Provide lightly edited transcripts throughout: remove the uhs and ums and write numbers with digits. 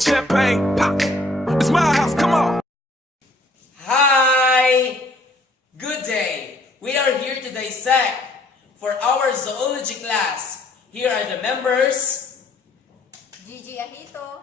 with champagne. Pop. It's my house, come on. Hi! Good day! We are here to dissect for our zoology class. Here are the members. Gigi Agito,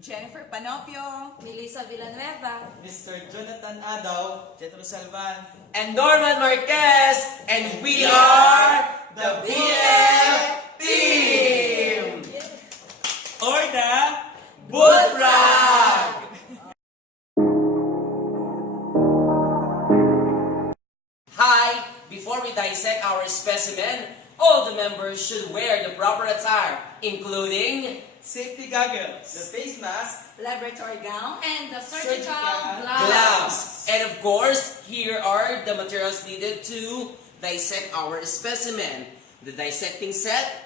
Jennifer Panopio, Melissa Villanueva, Mr. Jonathan Adao, Jethro Salvan, And Norman Marquez. And we are the BF team! or the Bullfrog! Hi! Before we dissect our specimen, all the members should wear the proper attire, including safety goggles, the face mask, laboratory gown, and the surgical gloves. And of course, here are the materials needed to dissect our specimen. The dissecting set,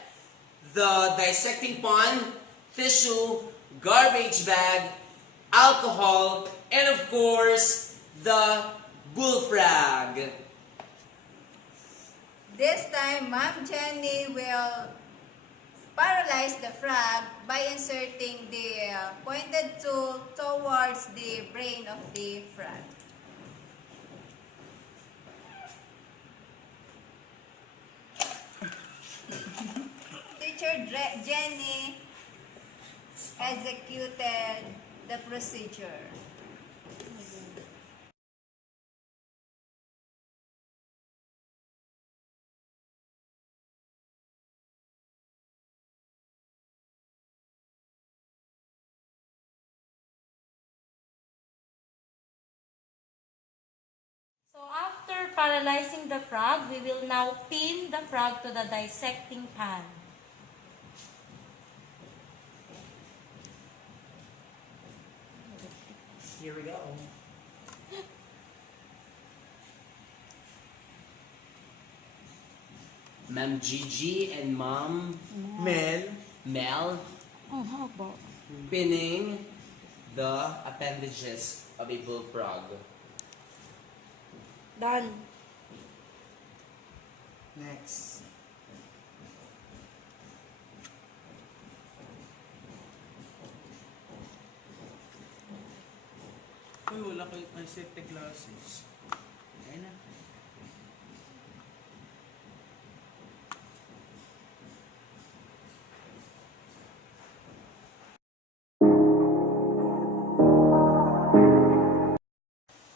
the dissecting pond, tissue, garbage bag, alcohol, and of course, the bullfrog. This time, Ma'am Jenny will paralyze the frog by inserting the pointed tool towards the brain of the frog. Teacher Jenny executed the procedure. So after paralyzing the frog, we will now pin the frog to the dissecting pan. Here we go. Ma'am Gigi and Ma'am Mel pinning the appendages of a bullfrog. Done. next. Uy, wala ko yung safety glasses. Ayun na.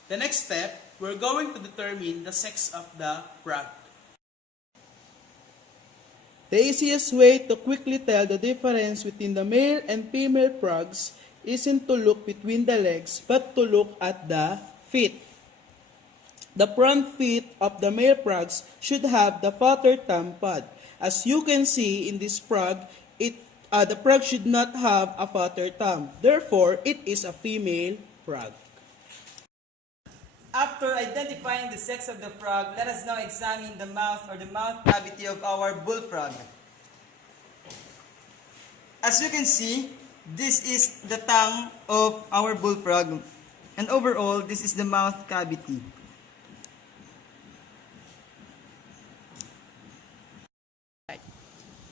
The next step, we're going to determine the sex of the frog. The easiest way to quickly tell the difference between the male and female frogs isn't to look between the legs, but to look at the feet. The front feet of the male frogs should have the fatter thumb pad. As you can see in this frog, the frog should not have a fatter thumb. Therefore, it is a female frog. After identifying the sex of the frog, let us now examine the mouth or the mouth cavity of our bullfrog. As you can see, this is the tongue of our bullfrog, and overall, this is the mouth cavity.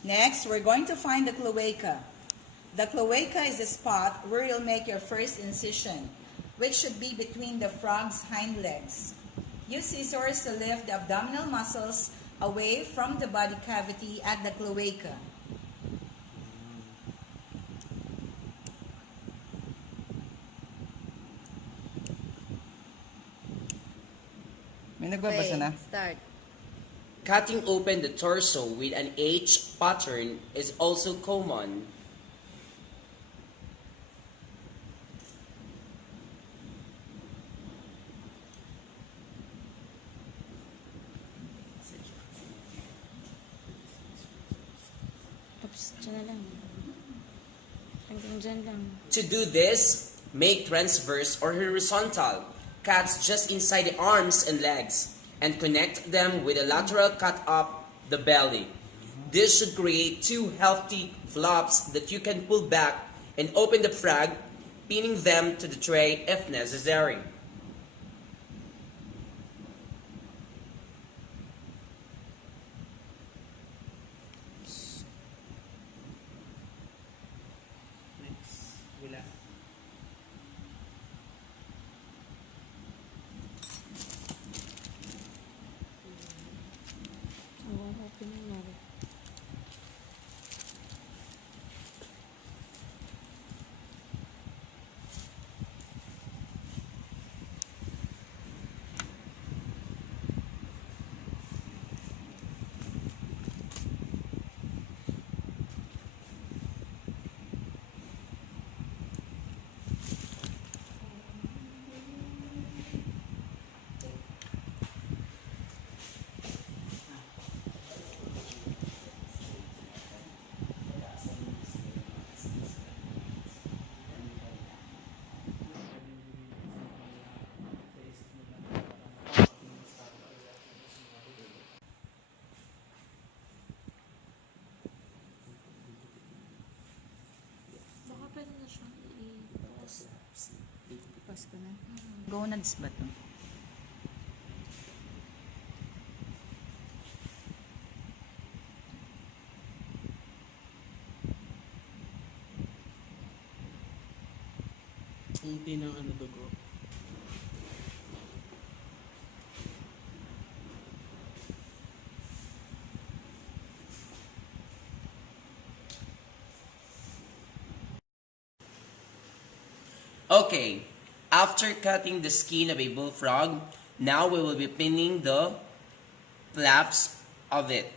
Next, we're going to find the cloaca. The cloaca is the spot where you'll make your first incision, which should be between the frog's hind legs. Use scissors to lift the abdominal muscles away from the body cavity at the cloaca. May nagbabasa na? Start. Cutting open the torso with an H pattern is also common. Oops, dyan na lang. Hanggang dyan lang. To do this, make transverse or horizontal cuts just inside the arms and legs and connect them with a lateral cut up the belly. This should create two healthy flops that you can pull back and open the frog, pinning them to the tray if necessary. Wala. Pause ko na. Gonads ba to? Unti ng dugo. Okay, after cutting the skin of a bullfrog, now we will be pinning the flaps of it.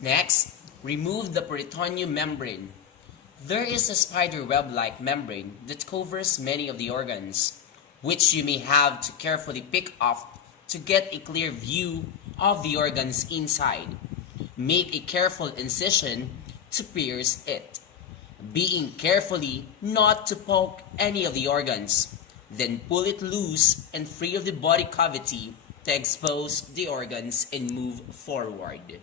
Next, remove the peritoneum membrane. There is a spider web-like membrane that covers many of the organs, which you may have to carefully pick off to get a clear view of the organs inside. Make a careful incision to pierce it, being carefully not to poke any of the organs. Then pull it loose and free of the body cavity to expose the organs and move forward.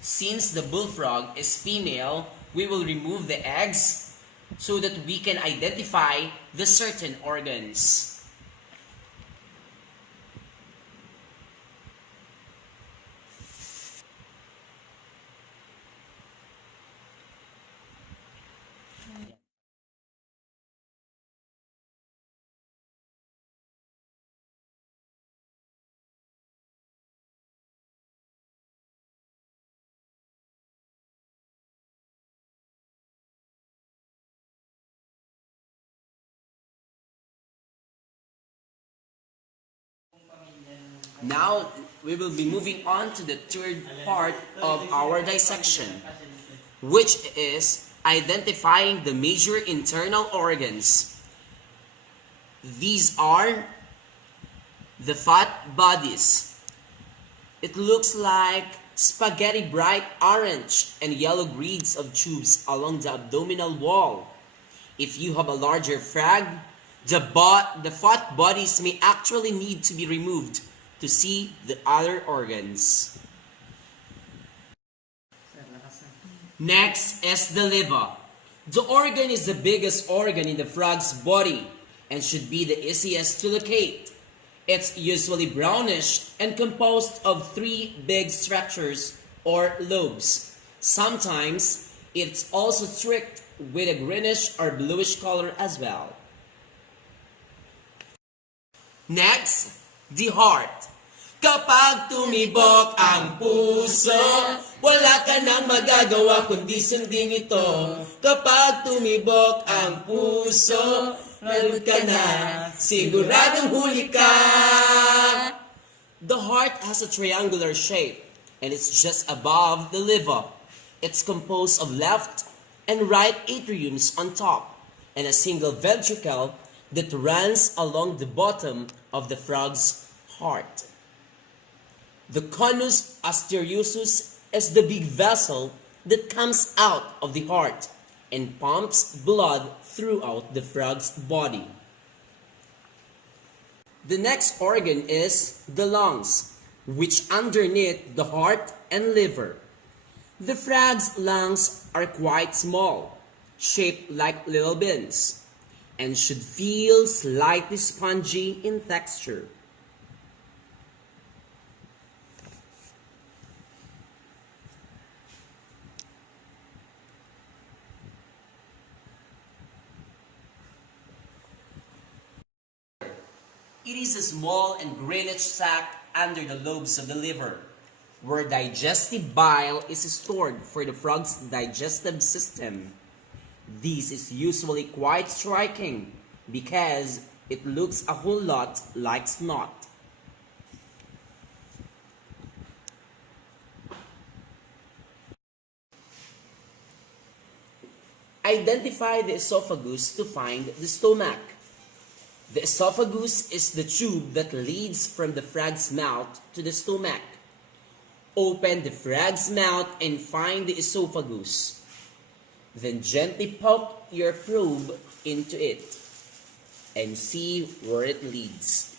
Since the bullfrog is female, we will remove the eggs so that we can identify the certain organs. Now, we will be moving on to the third part of our dissection, which is identifying the major internal organs. These are the fat bodies. It looks like spaghetti bright orange and yellow grids of tubes along the abdominal wall. If you have a larger frag, the fat bodies may actually need to be removed to see the other organs. Next is the liver. The organ is the biggest organ in the frog's body and should be the easiest to locate. It's usually brownish and composed of 3 big structures or lobes. Sometimes it's also streaked with a greenish or bluish color as well. Next, the heart. Kapag tumibok ang puso, wala ka nang magagawa kundi sundin ito. Kapag tumibok ang puso, lagot ka na, siguradong huli ka. The heart has a triangular shape and it's just above the liver. It's composed of left and right atriums on top and a single ventricle that runs along the bottom of the frog's heart. The conus arteriosus is the big vessel that comes out of the heart and pumps blood throughout the frog's body. The next organ is the lungs, which underneath the heart and liver. The frog's lungs are quite small, shaped like little beans, and should feel slightly spongy in texture. It is a small and greenish sac under the lobes of the liver, where digestive bile is stored for the frog's digestive system. This is usually quite striking because it looks a whole lot like snot. Identify the esophagus to find the stomach. The esophagus is the tube that leads from the frog's mouth to the stomach. Open the frog's mouth and find the esophagus. Then gently poke your probe into it and see where it leads.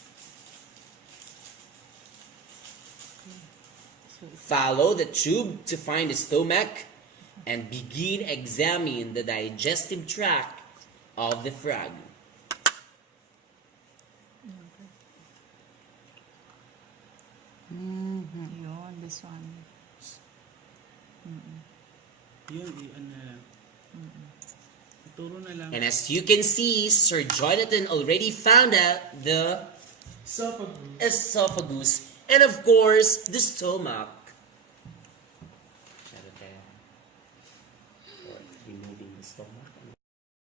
Follow the tube to find the stomach and begin examining the digestive tract of the frog. Yun, this one. Yun, ano na lang. Ituro na lang. And as you can see, Sir Jonathan already found out the esophagus and of course the stomach.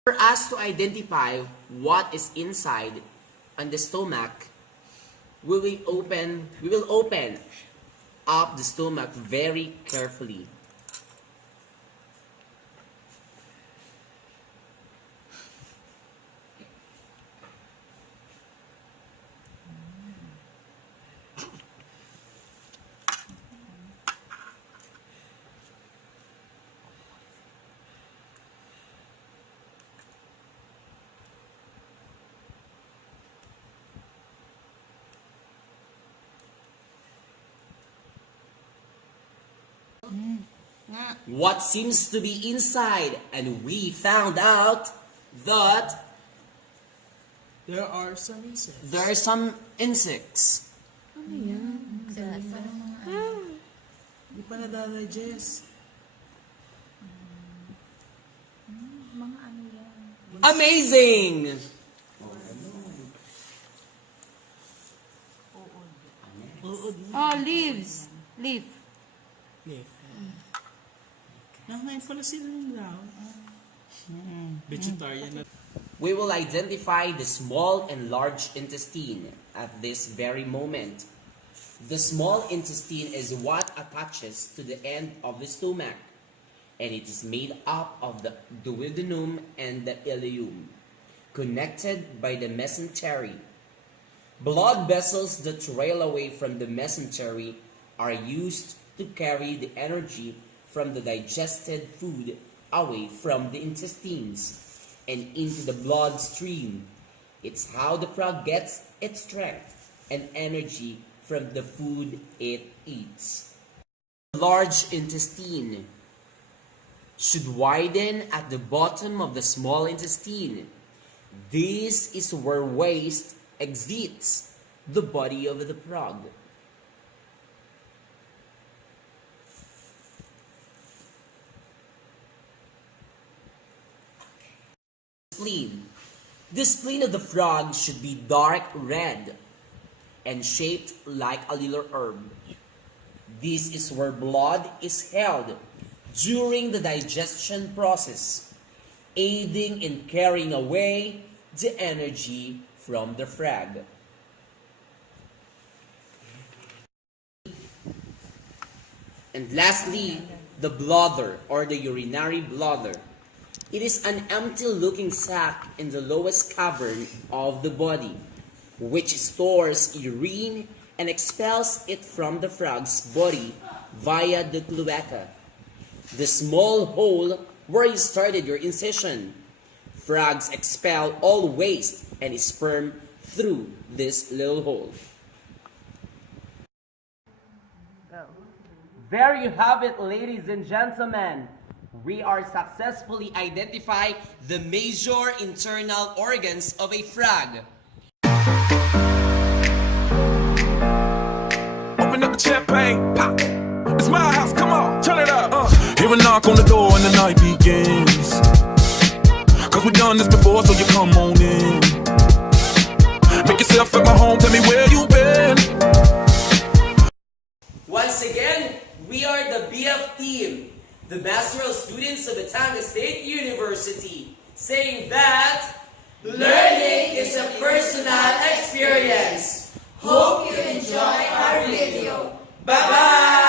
For us to identify what is inside on the stomach, we will open up the stomach very carefully. What seems to be inside, and we found out that There are some insects. there are some insects. Di pa nadadigest. Amazing! Oh, leaves. Leaf. Ngayon pala sila yung daw. Vegetarian na. We will identify the small and large intestine at this very moment. The small intestine is what attaches to the end of the stomach, and it is made up of the duodenum and the ileum, connected by the mesentery. Blood vessels that trail away from the mesentery are used to carry the energy from the digested food away from the intestines and into the bloodstream. It's how the frog gets its strength and energy from the food it eats. The large intestine should widen at the bottom of the small intestine. This is where waste exits the body of the frog. Spleen. The spleen of the frog should be dark red and shaped like a little herb. This is where blood is held during the digestion process, aiding in carrying away the energy from the frog. And lastly, the bladder or the urinary bladder. It is an empty-looking sac in the lowest cavern of the body, which stores urine and expels it from the frog's body via the cloaca, the small hole where you started your incision. Frogs expel all waste and sperm through this little hole. There you have it, ladies and gentlemen. We are successfully identifying the major internal organs of a frog. Open up the champagne, pop. It's my house, come on, turn it up. Hear a knock on the door and the night begins. Cause we've done this before, so you come on in. Make yourself at my home, tell me where you been. Once again, we are the BF team, the pastoral students of Batangas State University, saying that learning is a personal experience. Hope you enjoy our video. Bye-bye!